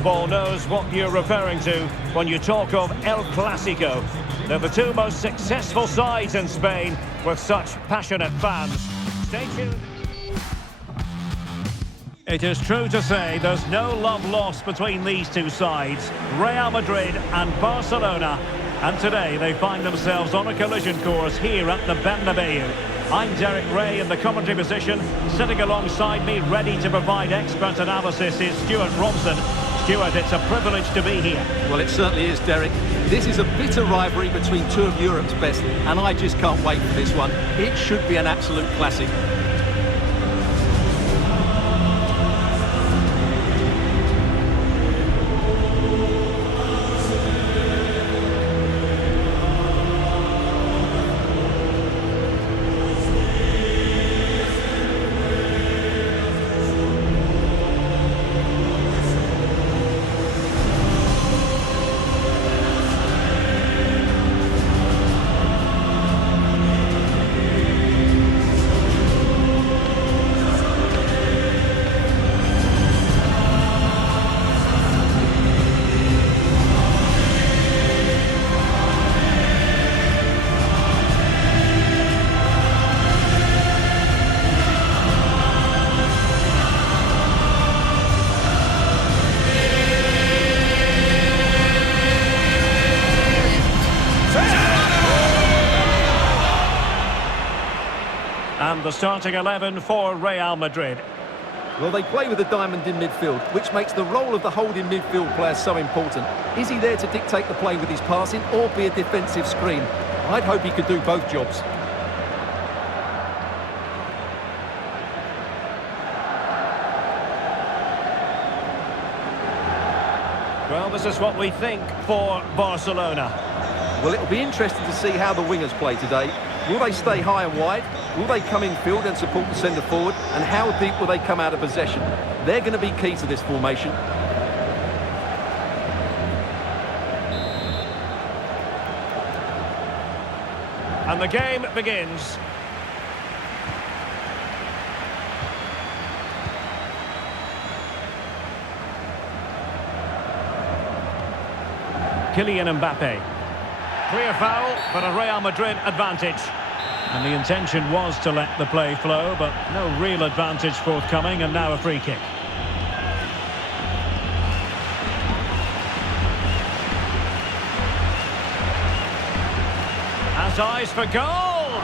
football knows what you're referring to when you talk of El Clasico. They're the two most successful sides in Spain with such passionate fans. Stay tuned. It is true to say there's no love lost between these two sides, Real Madrid and Barcelona. And today they find themselves on a collision course here at the Bernabeu. I'm Derek Ray in the commentary position. Sitting alongside me, ready to provide expert analysis, is Stuart Robson. Stuart, it's a privilege to be here. Well, it certainly is, Derek. This is a bitter rivalry between two of Europe's best, and I just can't wait for this one. It should be an absolute classic. And the starting 11 for Real Madrid. Well, they play with a diamond in midfield, which makes the role of the holding midfield player so important. Is he there to dictate the play with his passing or be a defensive screen? I'd hope he could do both jobs. Well, this is what we think for Barcelona. Well, it'll be interesting to see how the wingers play today. Will they stay high and wide? Will they come in field and support the centre forward? And how deep will they come out of possession? They're going to be key to this formation. And the game begins. Kylian Mbappe. Clear foul, but a Real Madrid advantage. And the intention was to let the play flow, but no real advantage forthcoming, and now a free kick. Has eyes for goal!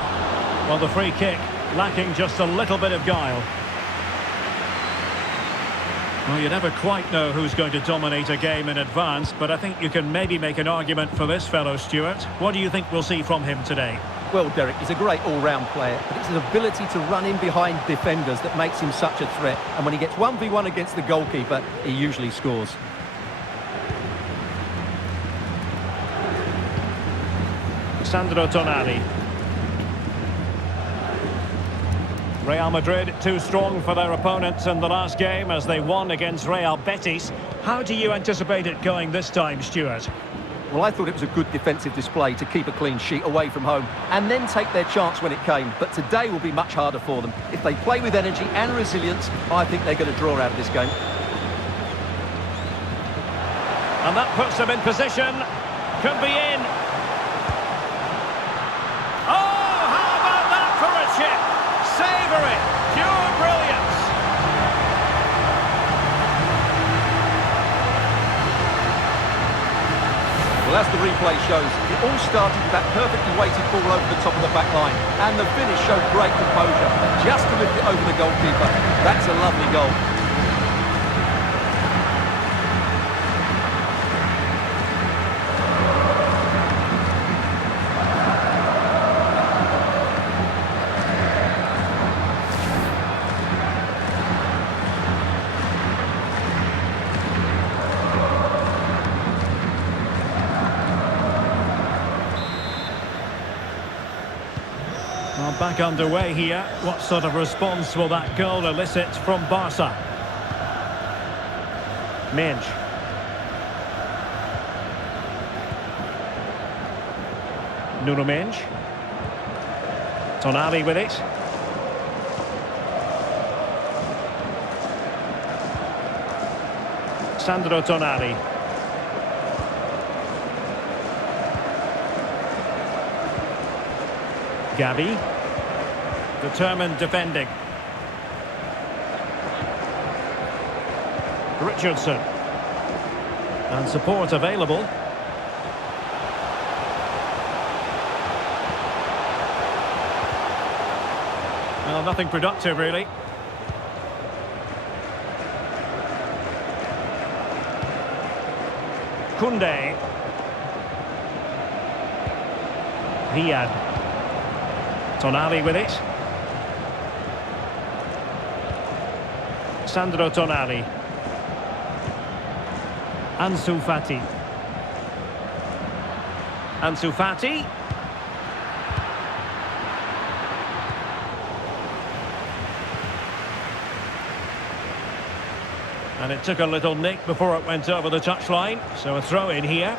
Well, the free kick lacking just a little bit of guile. Well, you never quite know who's going to dominate a game in advance, but I think you can maybe make an argument for this fellow, Stuart. What do you think we'll see from him today? Well, Derek, he's a great all-round player, but it's his ability to run in behind defenders that makes him such a threat. And when he gets 1v1 against the goalkeeper, he usually scores. Sandro Tonali. Real Madrid too strong for their opponents in the last game as they won against Real Betis. How do you anticipate it going this time, Stuart? Well, I thought it was a good defensive display to keep a clean sheet away from home and then take their chance when it came. But today will be much harder for them. If they play with energy and resilience, I think they're going to draw out of this game. And that puts them in position. Could be in. Oh, how about that for a chip? Savoury, pure brilliance. Well, as the replay shows, it all started with that perfectly weighted ball over the top of the back line. And the finish showed great composure, just to lift it over the goalkeeper. That's a lovely goal. Well, back underway here. What sort of response will that goal elicit from Barca? Menj. Nuno Menj. Tonali with it. Sandro Tonali. Gavi. Determined defending. Richardson. And support available. Well, nothing productive, really. Koundé. Riyad. Tonali with it. Sandro Tonali. Ansu Fati. Ansu Fati. And it took a little nick before it went over the touchline, so a throw in here.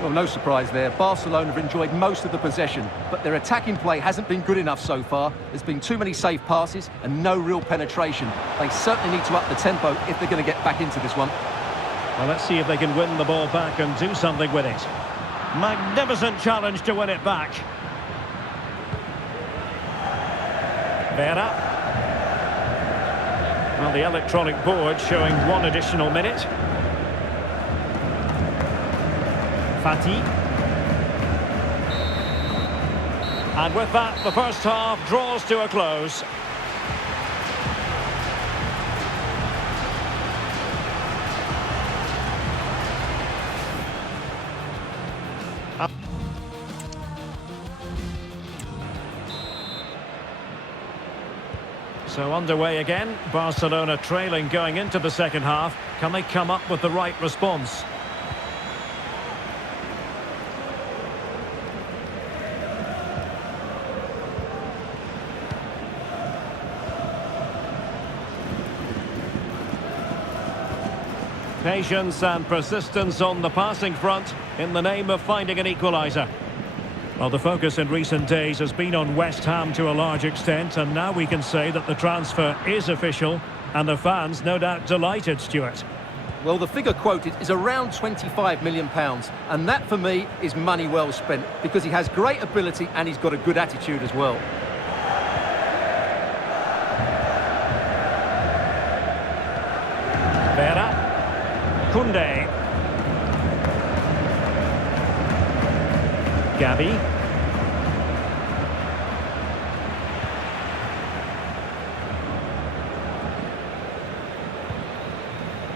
Well, no surprise there. Barcelona have enjoyed most of the possession, but their attacking play hasn't been good enough so far. There's been too many safe passes and no real penetration. They certainly need to up the tempo if they're going to get back into this one. Well, let's see if they can win the ball back and do something with it. Magnificent challenge to win it back. Vera. Well, the electronic board showing 1 additional minute. Fati. And with that, the first half draws to a close. So underway again, Barcelona trailing going into the second half. Can they come up with the right response? Patience and persistence on the passing front in the name of finding an equaliser. Well, the focus in recent days has been on West Ham to a large extent, and now we can say that the transfer is official, and the fans no doubt delighted, Stuart. Well, the figure quoted is around £25 million, and that for me is money well spent, because he has great ability and he's got a good attitude as well. Vera. Koundé. Gavi.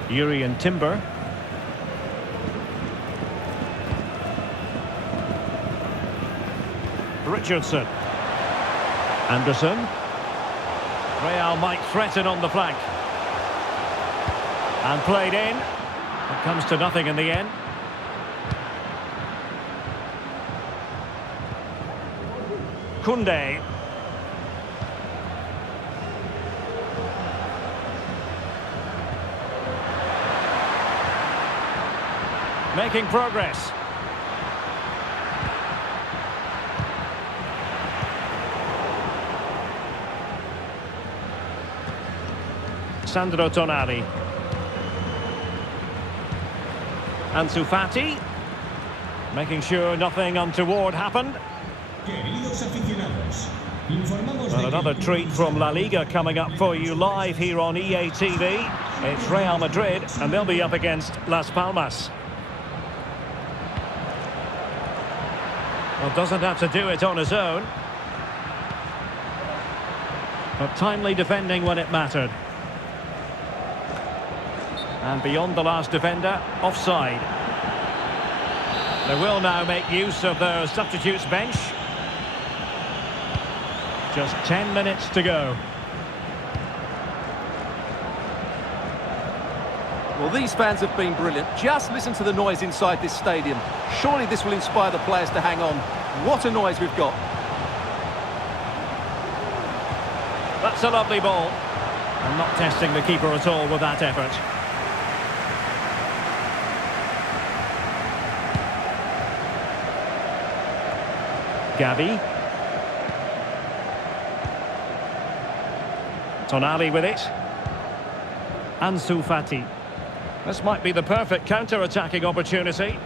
Jurrien Timber. Richardson. Anderson. Real might threaten on the flank. And played in. It comes to nothing in the end. Koundé. Making progress. Sandro Tonali. Ansu Fati. Making sure nothing untoward happened. And another treat from La Liga coming up for you live here on EA TV. It's Real Madrid, and they'll be up against Las Palmas. Well, doesn't have to do it on his own, but timely defending when it mattered. And beyond the last defender, offside. They will now make use of their substitutes bench. Just 10 minutes to go. Well, these fans have been brilliant. Just listen to the noise inside this stadium. Surely this will inspire the players to hang on. What a noise we've got. That's a lovely ball. And not testing the keeper at all with that effort. Gavi. Tonali with it. Ansu Fati. This might be the perfect counter-attacking opportunity.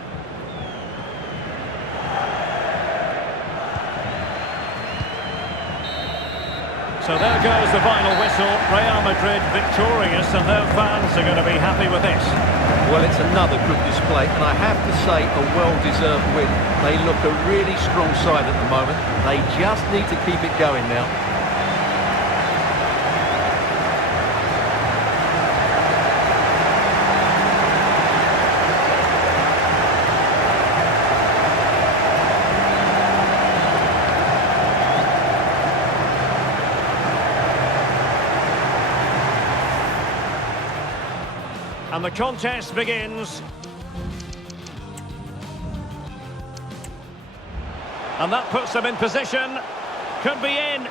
So there goes the final whistle. Real Madrid victorious, and their fans are going to be happy with this. Well, it's another good display, and I have to say a well-deserved win. They look a really strong side at the moment. They just need to keep it going now. And the contest begins. And that puts them in position. Could be in.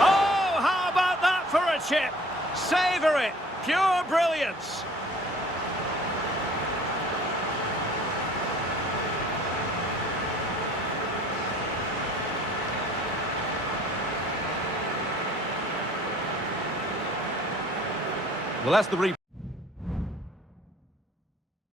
Oh, how about that for a chip? Savour it. Pure brilliance. Well, as the replay